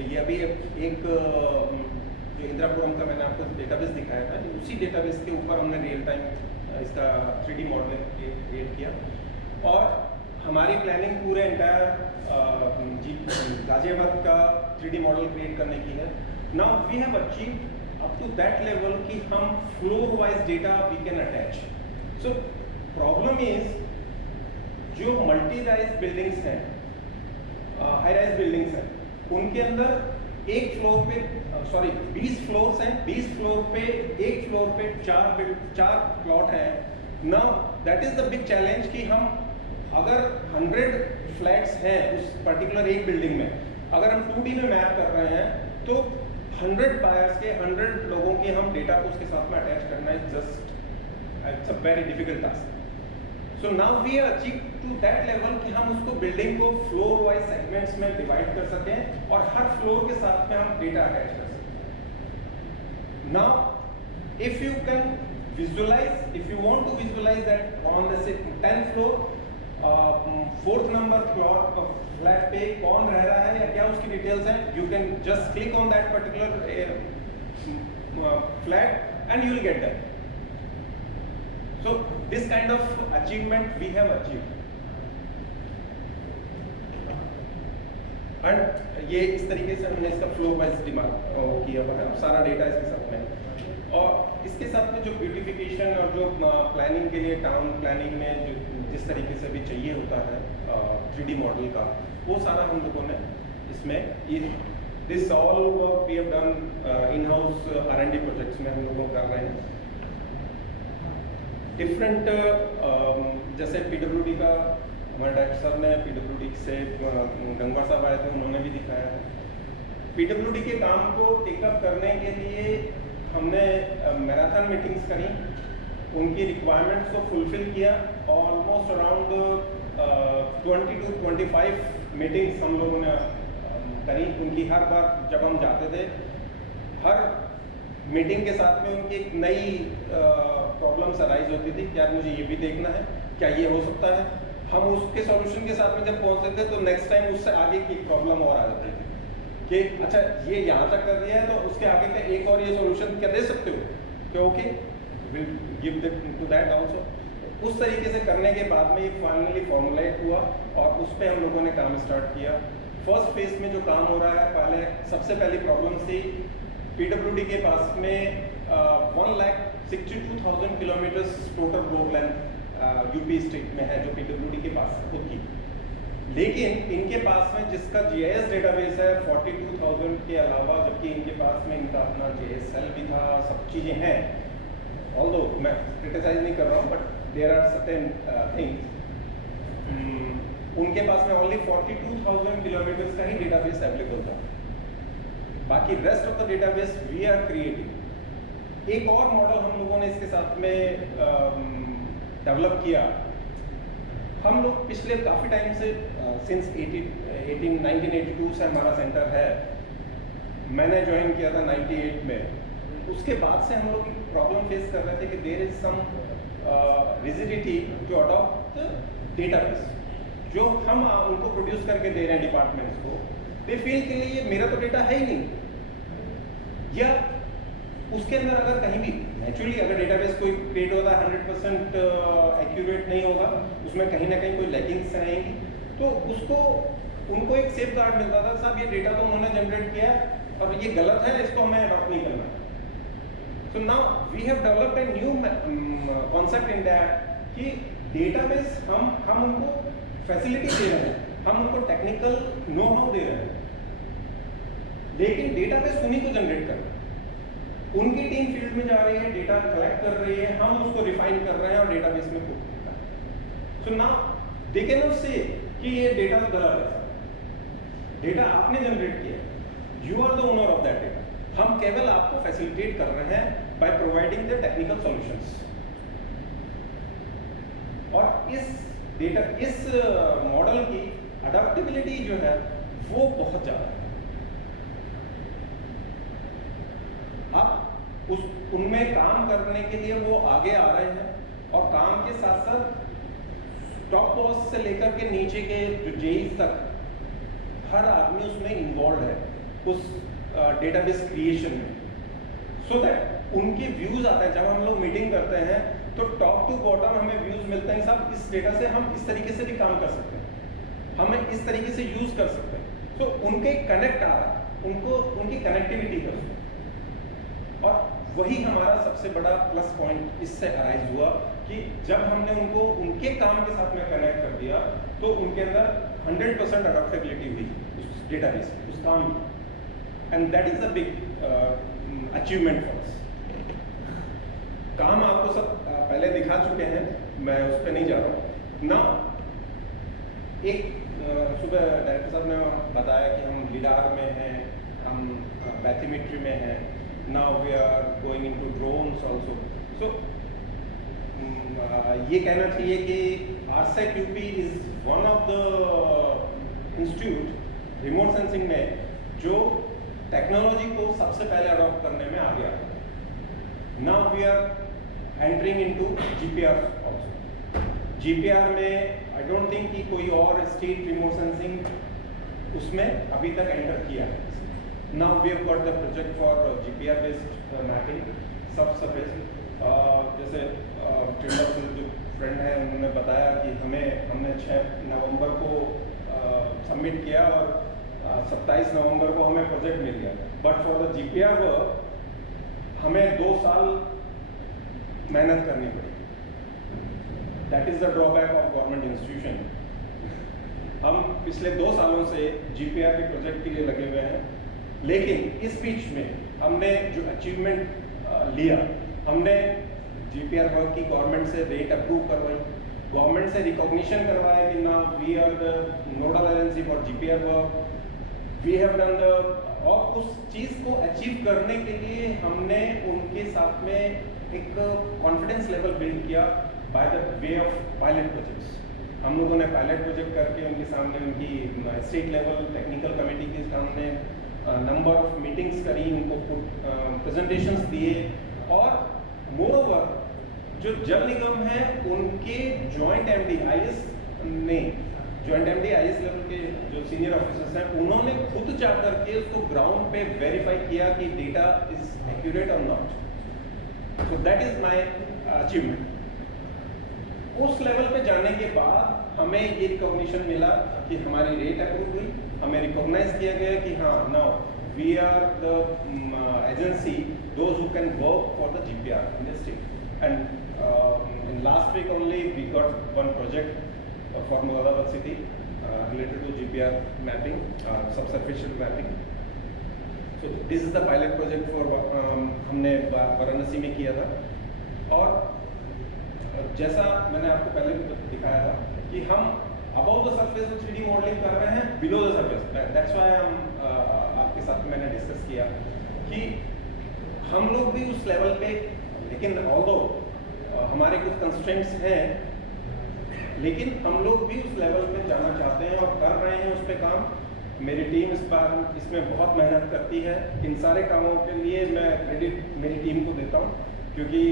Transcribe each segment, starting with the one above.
ये अभी एक जो इंदिरापुरम का मैंने आपको डेटाबेस दिखाया था, उसी डेटाबेस के ऊपर हमने रियल टाइम इसका 3D मॉडल क्रिएट किया। और हमारी प्लानिंग पूरे एंटायर गाजियाबाद का 3D मॉडल क्रिएट करने की है। Now we have achieved up to that level कि हम floor wise data we can attach. So problem is जो मल्टी राइज बिल्डिंग्स हैं, हाई राइज बिल्डिंग्स हैं, उनके अंदर एक फ्लोर पे 20 फ्लोर्स हैं, 20 फ्लोर पे एक फ्लोर पे चार प्लॉट है। Now that is the big challenge कि हम अगर 100 फ्लैट्स हैं उस पर्टिकुलर एक बिल्डिंग में, अगर हम 2D में मैप कर रहे हैं तो 100 बायर्स के 100 लोगों के हम डेटा को उसके साथ में अटैच करना is just it's a very difficult task. So now we have achieved to that level कि हम उसको बिल्डिंग को फ्लोर वाइज सेगमेंट्स में डिवाइड कर सकें और हर फ्लोर के साथ में हम डेटा अटैच कर सकें। Now if you can visualize, if you want to visualize that on the 10th floor 4th number plot flat पे कौन रह रहा है या क्या उसकी डिटेल्स हैं, you can just click on that particular flat and you will get that. So this kind of achievement we have achieved, and ये इस तरीके से हमने इसका फ्लो वाइज डिमांड किया हुआ है, सारा डेटा इसके साथ में। और इसके साथ में जो ब्यूटिफिकेशन और जो प्लानिंग के लिए टाउन प्लानिंग में जो जिस तरीके से भी चाहिए होता है 3D मॉडल का, वो सारा हम लोगों ने इसमें this all work we have done in house R&D projects में हम लोग कर रहे हैं। डिफरेंट जैसे PWD का हमारे डायरेक्टर साहब ने PWD से गंगवार साहब आए थे, उन्होंने भी दिखाया है। PWD के काम को टेकअप करने के लिए हमने मैराथन मीटिंग्स करी, उनकी रिक्वायरमेंट्स को फुलफिल किया। ऑलमोस्ट अराउंड 20 to 25 मीटिंग्स हम लोगों ने करी उनकी। हर बार जब हम जाते थे, हर मीटिंग के साथ में उनकी एक नई प्रॉब्लम्स अराइज होती थी, क्या मुझे ये भी देखना है, क्या ये हो सकता है। हम उसके सॉल्यूशन के साथ में जब पहुंचते थे तो नेक्स्ट टाइम उससे आगे की प्रॉब्लम और आ जाती थी कि अच्छा ये यहाँ तक कर दिया है तो उसके आगे का एक और ये सॉल्यूशन क्या दे सकते हो, कि okay will give to that also. उस तरीके से करने के बाद में ये फाइनली फॉर्मुलेट हुआ और उस पर हम लोगों ने काम स्टार्ट किया। फर्स्ट फेज में जो काम हो रहा है, पहले सबसे पहली प्रॉब्लम थी PWD के पास में 1,62,000 kilometre total road length UP state में है जो PWD के पास खुद की। लेकिन इनके पास में जिसका GIS डेटाबेस है 42,000 के अलावा, जबकि इनके पास में इनका अपना JSL भी था, सब चीज़ें हैं। ऑल्दो मैं क्रिटिसाइज नहीं कर रहा हूँ, but there are certain things. उनके पास में ओनली 42,000 किलोमीटर का ही डेटाबेस अवेलेबल था, बाकी rest of the database we are creating. एक और मॉडल हम लोगों ने इसके साथ में डेवलप किया। हम लोग पिछले काफ़ी टाइम से सिंस 1982 से हमारा सेंटर है, मैंने ज्वाइन किया था 98 में। उसके बाद से हम लोग प्रॉब्लम फेस कर रहे थे कि there is some rigidity to adopt database जो हम उनको प्रोड्यूस करके दे रहे हैं डिपार्टमेंट्स को। दे फील के लिए मेरा तो डेटा है ही नहीं, या उसके अंदर अगर कहीं भी नेचुरली अगर डेटाबेस कोई क्रिएट होता है 100% एक्यूरेट नहीं होगा, उसमें कहीं ना कहीं कोई लैकिंग्स रहेंगी, तो उसको उनको एक सेफ गार्ड मिलता था, साहब ये डेटा तो उन्होंने जनरेट किया और ये गलत है, इसको हमें अडॉप्ट नहीं करना। So now we have developed a new concept in that कि डेटाबेस हम उनको फैसिलिटी दे रहे हैं, हम उनको टेक्निकल नो हाउ दे रहे हैं, लेकिन डेटाबेस उन्हीं को जनरेट कर रहे हैं। उनकी टीम फील्ड में जा रही है, डेटा कलेक्ट कर रही है, हम उसको रिफाइन कर रहे हैं और डेटाबेस में पुट करते हैं। So now they can not से कि ये डेटा गलत है, डेटा आपने जनरेट किया, you are the owner of that data. हम केवल आपको फैसिलिटेट कर रहे हैं by providing the technical solutions. और इस मॉडल की अडॉप्टेबिलिटी जो है वो बहुत ज़्यादा है। अब उनमें काम करने के लिए वो आगे आ रहे हैं और काम के साथ साथ टॉप बॉस से लेकर के नीचे के जो जेई तक हर आदमी उसमें इन्वॉल्व है। उस डेटाबेस क्रिएशन में, सो दैट उनके व्यूज आते हैं। जब हम लोग मीटिंग करते हैं तो टॉप टू बॉटम हमें व्यूज मिलते हैं, साहब इस डेटा से हम इस तरीके से भी काम कर सकते हैं, हमें इस तरीके से यूज कर सकते हैं। तो उनके कनेक्ट आ रहा है, उनको उनकी कनेक्टिविटी कर सकते हैं। और वही हमारा सबसे बड़ा प्लस पॉइंट इससे अराइज हुआ कि जब हमने उनको उनके काम के साथ में कनेक्ट कर दिया तो उनके अंदर 100% अडॉप्टेबिलिटी हुई उस डेटाबेस में, उस काम में, and that is a big achievement for us. काम आपको सब पहले दिखा चुके हैं, मैं उस पर नहीं जा रहा हूँ ना। एक सुबह डायरेक्टर साहब ने बताया कि हम लिडार में हैं, हम बैथिमेट्री में हैं, now we are going into drones also. So ये कहना चाहिए कि RSAC UP is one of the institute remote sensing में जो टेक्नोलॉजी को सबसे पहले अडॉप्ट करने में आ गया। Now we are entering into GPR also. GPR में आई डोंट थिंक कि कोई और स्टेट रिमोट सेंसिंग उसमें अभी तक एंटर किया है। Now we have got the project for GPR based mapping subsurface. जैसे जो फ्रेंड है उन्होंने बताया कि हमने 6 नवंबर को सबमिट किया और 27 नवंबर को हमें प्रोजेक्ट मिल गया, but for the GPR work हमें 2 साल मेहनत करनी पड़ी। That is the drawback of government institution. हम पिछले 2 सालों से जीपीआर के प्रोजेक्ट के लिए लगे हुए हैं, लेकिन इस बीच में हमने जो अचीवमेंट लिया, हमने जीपीआर वर्क की गवर्नमेंट से रेट अप्रूव करवाई, गवर्नमेंट से रिकॉग्निशन करवाया कि ना we are the nodal agency for GPR work, we have done the, और उस चीज को अचीव करने के लिए हमने उनके साथ में एक कॉन्फिडेंस लेवल बिल्ड किया by the way of pilot projects. हम लोगों ने पायलट प्रोजेक्ट करके उनके सामने, उनकी स्टेट लेवल टेक्निकल कमेटी के सामने नंबर ऑफ मीटिंग्स करी, उनको प्रेजेंटेशंस दिए, और मोरओवर जो जल निगम है उनके जॉइंट एमडी आईएएस ने, जॉइंट एमडी आईएएस लेवल के जो सीनियर ऑफिसर्स हैं, उन्होंने खुद जाकर के उसको ग्राउंड पे वेरीफाई किया कि डेटा इज एक्यूरेट और not. So that is my achievement. उस लेवल पे जाने के बाद हमें ये रिकॉग्निशन मिला कि हमारी रेट अप्रूव हुई, हमें रिकॉग्नाइज किया गया कि हाँ, now we are the agency those who can work for the GPR in the state. And in last week only we got one project for Moradabad city related to GPR mapping, subsurfacial mapping. So this is the pilot project for हमने वाराणसी में किया था। और जैसा मैंने आपको पहले भी दिखाया था कि हम above the surface 3D modelling कर रहे हैं, below the surface, that's why हम आपके साथ मैंने डिस्कस किया कि हम लोग भी उस लेवल पे, लेकिन although हमारे कुछ कंस्ट्रेंट्स हैं, लेकिन हम लोग भी उस लेवल पे जाना चाहते हैं और कर रहे हैं उस पे काम। मेरी टीम इस बार इसमें बहुत मेहनत करती है। इन सारे कामों के लिए मैं क्रेडिट मेरी टीम को देता हूँ, क्योंकि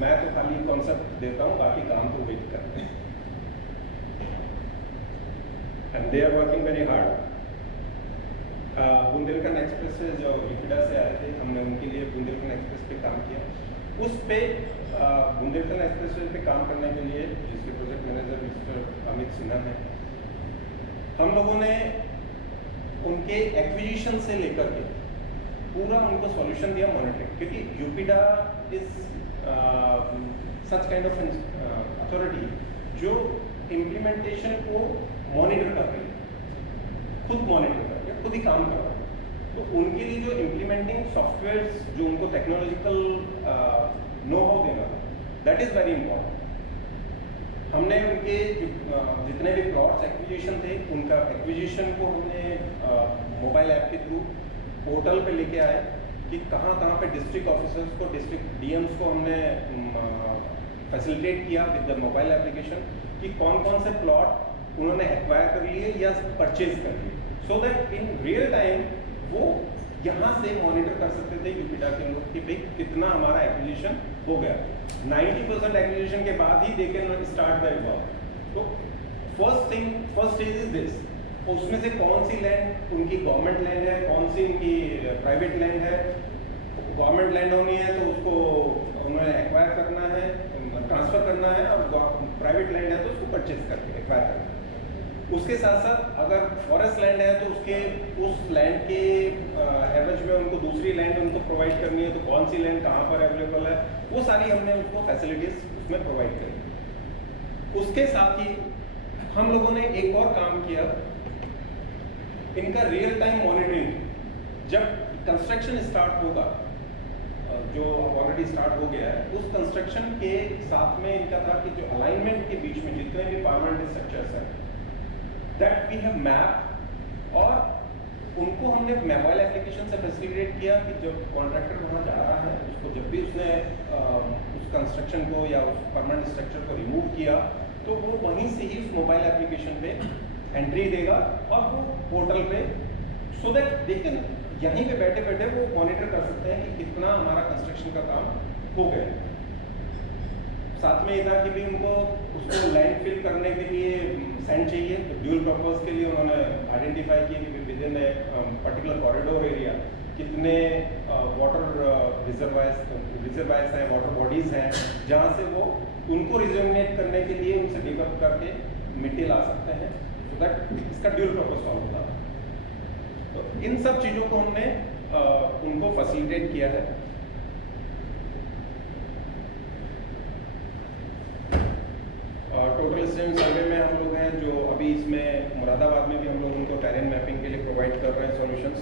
मैं तो खाली कॉन्सेप्ट देता हूँ, बाकी काम तो वही करते हैं। And they are working very hard. Bundelkhand express से जो यूपीडा से आए थे, हमने उनके लिए बुंदेलखंड एक्सप्रेस पे काम किया। उस पे बुंदेलखंड एक्सप्रेस पे काम करने के लिए जिसके project manager mister Amit Sinha हैं, हम लोगों ने उनके एक्विजिशन से लेकर के पूरा उनको सॉल्यूशन दिया, मॉनिटरिंग, क्योंकि UPEIDA is such kind of authority जो इम्प्लीमेंटेशन को मॉनिटर कर रही है, खुद मॉनिटर कर रही है, खुद ही काम कर रहा है। तो उनके लिए जो इम्प्लीमेंटिंग सॉफ्टवेयर्स, जो उनको टेक्नोलॉजिकल नो हाउ देना, दैट इज वेरी इंपॉर्टेंट। हमने उनके जितने भी प्लॉट्स एक्विजिशन थे, उनका एक्विजिशन को हमने मोबाइल ऐप के थ्रू पोर्टल पे लेके आए कि कहाँ कहाँ पे डिस्ट्रिक्ट ऑफिसर्स को, डिस्ट्रिक्ट डीएम्स को हमने फैसिलिटेट किया विद द मोबाइल एप्लीकेशन कि कौन कौन से प्लॉट उन्होंने एक्वायर कर लिए या परचेज कर लिए, so that in real time वो यहाँ से मॉनिटर कर सकते थे यूपीडा के लोग कि भाई कितना हमारा एक्विजिशन हो गया। 90% एक्विजिशन के बाद ही they can start the work. तो फर्स्ट स्टेज इज दिस उसमें से कौन सी लैंड उनकी गवर्नमेंट लैंड है, कौन सी उनकी प्राइवेट लैंड है। गवर्नमेंट लैंड होनी है तो उसको उन्हें एक्वायर करना है, ट्रांसफ़र करना है, और प्राइवेट लैंड है तो उसको परचेज करके एक्वायर करना है। उसके साथ साथ अगर फॉरेस्ट लैंड है तो उस लैंड के एवरेज में उनको दूसरी लैंड उनको प्रोवाइड करनी है, तो कौन सी लैंड कहाँ पर अवेलेबल है, वो सारी हमने उसको फैसिलिटीज़ उसमें प्रोवाइड करी। उसके साथ ही हम लोगों ने एक और काम किया, इनका रियल टाइम मॉनिटरिंग। जब कंस्ट्रक्शन स्टार्ट होगा, जो ऑलरेडी स्टार्ट हो गया है, उस कंस्ट्रक्शन के साथ में इनका था कि जो अलाइनमेंट के बीच में जितने भी परमानेंट स्ट्रक्चर्स हैं, दैट वी हैव मैप, और उनको हमने मोबाइल एप्लीकेशन से फैसिलिटेट किया कि जब कॉन्ट्रैक्टर वहाँ जा रहा है, उसको जब भी उसने उस कंस्ट्रक्शन को या उस परमानेंट स्ट्रक्चर को रिमूव किया, तो वो वहीं से ही उस मोबाइल एप्लीकेशन पे एंट्री देगा और वो पोर्टल पे, सो दैट देखें यहीं पे बैठे बैठे वो मॉनिटर कर सकते हैं कि कितना हमारा कंस्ट्रक्शन का काम हो गया। साथ में ये था कि भी उनको उसको लैंड फिल करने के लिए सैंड चाहिए, तो ड्यूल पर्पस के लिए उन्होंने आइडेंटिफाई किया कि with in a particular corridor area कितने वाटर रिजर्वायर्स हैं, वाटर बॉडीज़ हैं, जहाँ से वो उनको रिजर्विनेट करने के लिए उनसे डिकअप करके मिट्टी ला सकते हैं, सो दैट इसका ड्यूल पर्पस सॉल्व होता है। तो इन सब चीज़ों को हमने उनको फैसिलिटेट किया है। टोटल स्टेट सर्वे में हम लोग हैं जो अभी इसमें मुरादाबाद में भी हम लोग उनको टेरेन मैपिंग के लिए प्रोवाइड कर रहे हैं सॉल्यूशंस।